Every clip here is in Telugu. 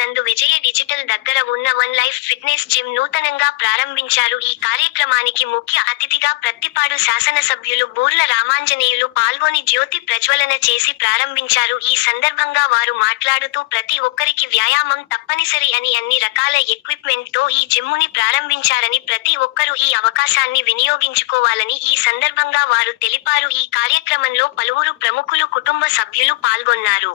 నందు విజయ డిజిటల్ దగ్గర ఉన్న వన్ లైఫ్ ఫిట్నెస్ జిమ్ నూతనంగా ప్రారంభించారు. ఈ కార్యక్రమానికి ముఖ్య అతిథిగా ప్రత్తిపాడు శాసనసభ్యులు బూర్ల రామాంజనేయులు పాల్గొని జ్యోతి ప్రజ్వలన చేసి ప్రారంభించారు. ఈ సందర్భంగా వారు మాట్లాడుతూ ప్రతి ఒక్కరికి వ్యాయామం తప్పనిసరి అని అన్ని రకాల ఎక్విప్మెంట్తో ఈ జిమ్ముని ప్రారంభించారని ప్రతి ఒక్కరూ ఈ అవకాశాన్ని వినియోగించుకోవాలని ఈ సందర్భంగా వారు తెలిపారు. ఈ కార్యక్రమంలో పలువురు ప్రముఖులు కుటుంబ సభ్యులు పాల్గొన్నారు.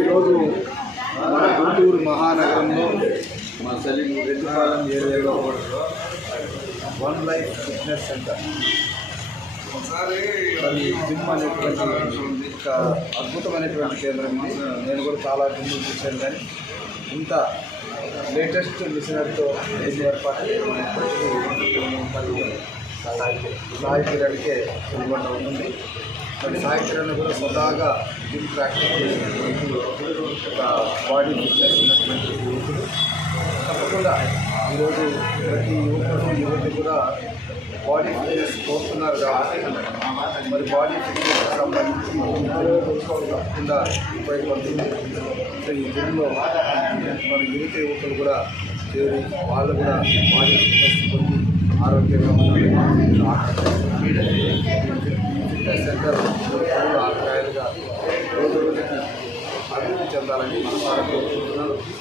ఈరోజు మన గుంటూరు మన సలి రెడ్డిపాలెం ఏరియాలో వన్ లైఫ్ ఫిట్నెస్ సెంటర్ మరి జిమ్ అనేటువంటి ఒక అద్భుతమైనటువంటి కేంద్రం ఇది. నేను కూడా చాలా జిమ్లు చూశాను కానీ ఇంత లేటెస్ట్ మిషనరీతో ఏది ఏర్పాటు సాయి కిరణ్కే ఇవ్వడం ఉంటుంది. మరి సాయి కిరణ్ కూడా స్వతహాగా జిమ్ ప్రాక్టీస్ చేసినటువంటి ఒక బాడీ ఫిట్నెస్ ఉన్నటువంటి ఈరోజు ప్రతి యువకుడు యువతి కూడా బాడీ ఫిట్నెస్ కోరుతున్నారు కాబట్టి మరి బాడీ ఫిట్నెస్ సంబంధించి తప్పకుండా ఉపయోగపడుతుంది సో ఈ గుడిలో మన యువత యువకులు కూడా చేరి వాళ్ళు కూడా బాడీ ఫిట్నెస్ పొంది ఆరోగ్యంగా ఫిట్నెస్ సెంటర్ పనులు రోజు రోజుకి అభివృద్ధి చెందాలని మనసారా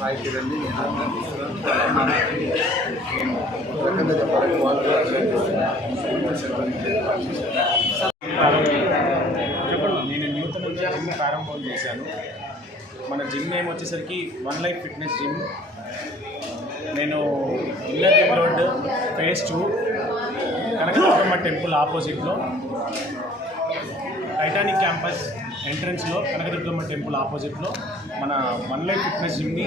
కోరుకుంటున్నాను నేను అభినందిస్తున్నాను నేను వాళ్ళు నేను జిమ్ ప్రారంభం చేశాను. మన జిమ్ నేమ్ వచ్చేసరికి వన్ లైఫ్ ఫిట్నెస్ జిమ్. నేను ఇల్లర్ ring road phase two Kanakadurgamma temple ఆపోజిట్లో. టైటానిక్ క్యాంపస్ ఎంట్రన్స్లో కనకదుర్గమ్మ టెంపుల్ ఆపోజిట్లో మన వన్ లైఫ్ ఫిట్నెస్ జిమ్ని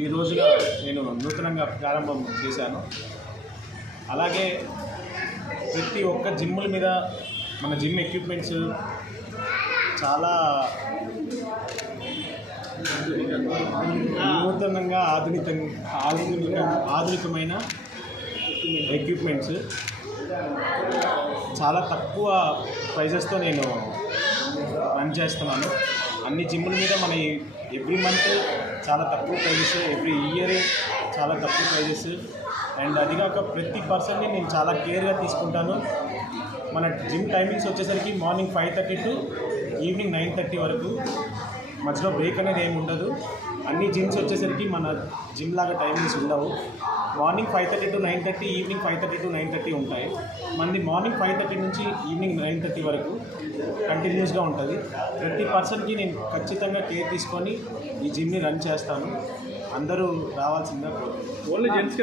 ఈ రోజుగా నేను నూతనంగా ప్రారంభం చేశాను. అలాగే ప్రతి ఒక్క జిమ్ముల మీద మన జిమ్ ఎక్విప్మెంట్స్ చాలా నూతనంగా ఆధునిక ఆధునిక ఆధునికమైన ఎక్విప్మెంట్స్. చాలా తక్కువ ప్రైజెస్తో నేను రన్ చేస్తున్నాను. అన్ని జిమ్ల మీద మన ఎవ్రీ మంత్ చాలా తక్కువ ప్రైజెస్ ఎవ్రీ ఇయర్ చాలా తక్కువ ప్రైజెస్ అండ్ అది కాక ప్రతి పర్సన్ని నేను చాలా కేర్గా తీసుకుంటాను. మన జిమ్ టైమింగ్స్ వచ్చేసరికి morning five thirty to evening nine thirty వరకు. మధ్యలో బ్రేక్ అనేది ఏమి ఉండదు. అన్ని జిమ్స్ వచ్చేసరికి మన జిమ్ లాగా టైమింగ్స్ ఉండవు. Morning five thirty to nine thirty evening five thirty to nine thirty ఉంటాయి. మనది మార్నింగ్ ఫైవ్ థర్టీ నుంచి ఈవినింగ్ నైన్ థర్టీ వరకు కంటిన్యూస్గా ఉంటుంది. ప్రతి పర్సన్కి నేను ఖచ్చితంగా కేర్ తీసుకొని ఈ జిమ్ని రన్ చేస్తాను. అందరూ రావాల్సిందిగా ఓన్లీ జెంట్స్